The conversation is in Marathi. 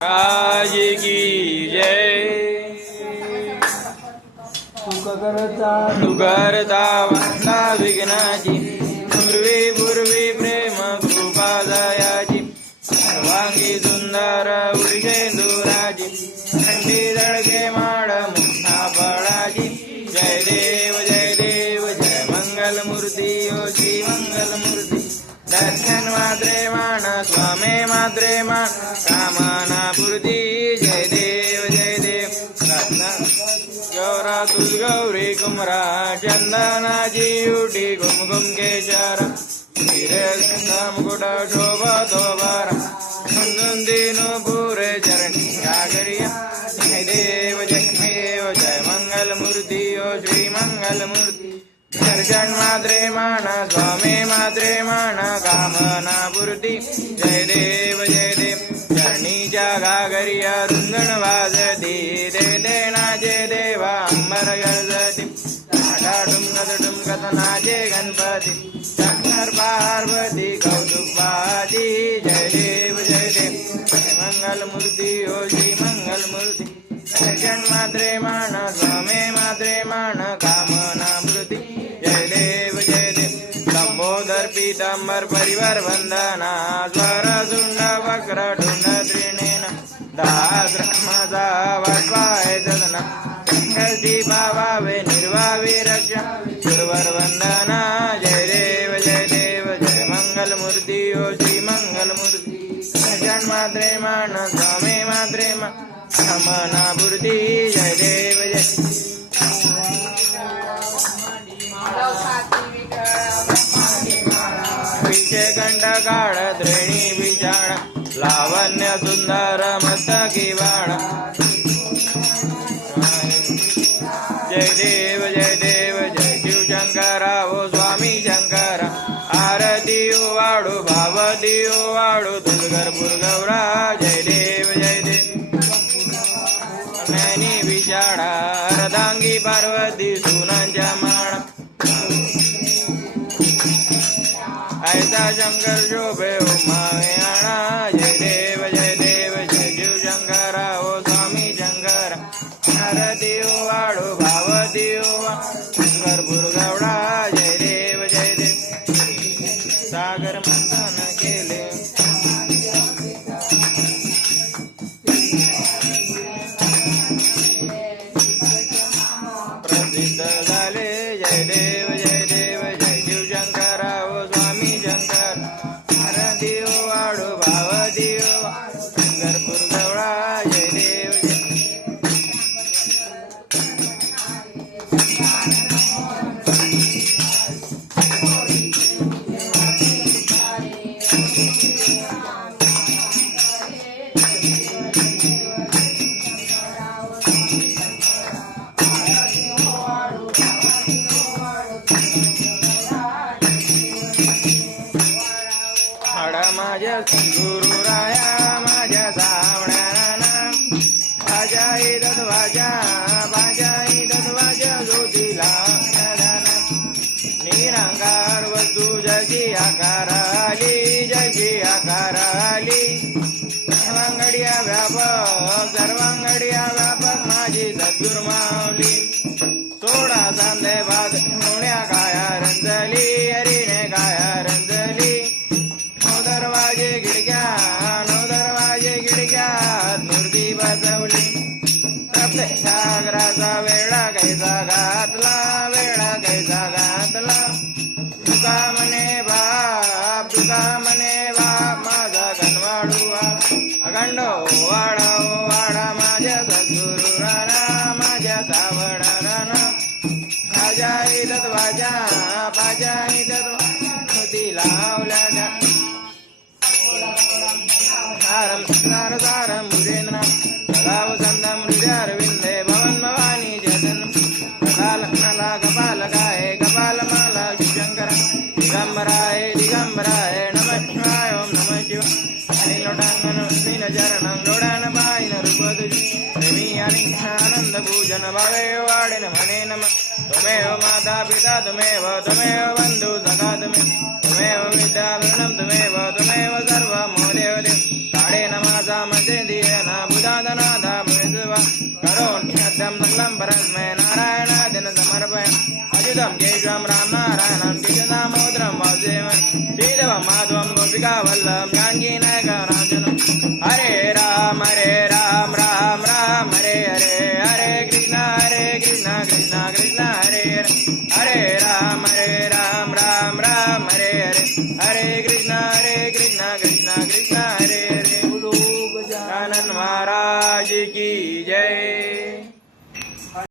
आज की जय। तू करता वार्ता विघ्नाची, पूर्वी प्रेम कृपा दयाची, सर्वांगी सुंदर उर्षेंदुराची, खंडी दळके माड मुठा फळाची। जय देव जय मंगल मूर्ती ओ श्री मंगल मूर्ती। दर्शन मात्रे मान स्वामी मात्रे मान, कामना पूर्ती। जय देव गौरा तुझ गौरी कुमरा, चंदनाची उटी घुमघुम केशरा, मुकुट शोभा तो बारा, दीनो पुरे चरणी गागरिया। जय देव जय मंगल मूर्ती ओ श्री मंगल मूर्ती। दर्शन मात्रे मान स्वामी मात्रे मान, कामना पूर्ती। जय देव चरणीच्या घागरिया रुंदण वाजती, दे नाचे देवा अंबर गरजती। टुमकत नाचे गणपती, शंकर पार्वती कौतुक पाहती। जय देव जय मंगल मूर्ती ओ श्री मंगल मूर्ती। दर्शन मात्रे मान स्वामी मात्रे मान, कामना पूर्ती। जय देव लंबोदर पीतांबर परिवार वंदना, स्वर सुंड वक्र टुंड त्रिनेन, दाद्रमाचा वाटवाय जदना, संकल्पी भावावे निर्वावी रक्षा, सुरवर वंदना। जय देव जय मंगल मूर्ती ओ श्री मंगल मूर्ती। दर्शन मात्रे मान स्वामी मात्रे मान, कामना पूर्ती। जय देव विषयकंठ काळ त्रिणी विषाण, लावण्य सुंदर मस्तकी बाण। जय देव जय शिवशंकरा ओ स्वामी शंकरा, आरती वाडू भावती वाडू तुलगरपूर गौरा। जय देव नैनी विषाणा, अर्धांगी पार्वती सुनांच्या माणा, ऐसा शंकर शोभे उमायाणा। जय देव जय शिव शंकरा ओ स्वामी शंकरा, आरती वाडू भावती भरपूर गौडा। जय देव सागर मंथन केले, प्रसिद्ध झाले। जय देव जय शिव शंकरा ओ स्वामी शंकर, आरती वाडू भावती भरपूर गौडा। जय देव माझ्या गुरु राया माझ्या सावण्याना, भाजाई दत्वाजा ज्योतीला निरांगार वस्तू जशी आकाराली सर्वांगडिया व्यापक माझी सद्गुरुमावली। सोडा सांदे भाग सोन्या काया रंजली, हरिणे काया रंजली। नो दरवाजे खिडक्या मूर्ती बसवली। सप्ते सागराचा वेळा कैसा घातला, तुका म्हणे बाप माझा गणवाडू अखंड वाडा माझ्या सद्गुरु राणा, माझ्या सावण राणा। भाजाई दत्वाजा होती लावल्या सारम मुजेंद्र सदा वसंतम हृदयारविंदे, भवन भवानी जगन कपाल गाये कपाल माला शंकर। दिगंबराय नमः शिवाय ओम नमः शिवाय। लोटांगन चरणं लोडान पायन रूप तुझी, आनंद पूजन भावे वाडिन म्हणे नमः। त्वमेव माता पिता त्वमेव बंधु सखा त्वमेव विद्या विनम त्वमेव सर्व मोदेव देव। काळे नमाजा मध्ये दिये ना भूतादनाथामविद्वा करोण्यद्यं नलं परस्मै नारायणादिन समर्पयम् अच्युतं केशवं रामनारायणं कृष्णदामोदरं वासुदेवं श्रीदेवं माधवं गोपिकावल्लभं जानकीनायकराजनं हरे राम राम राम हरे हरे हरे कृष्ण कृष्ण कृष्ण हरे हरे राम राम राम हरे हरे हरे कृष्ण कृष्ण कृष्ण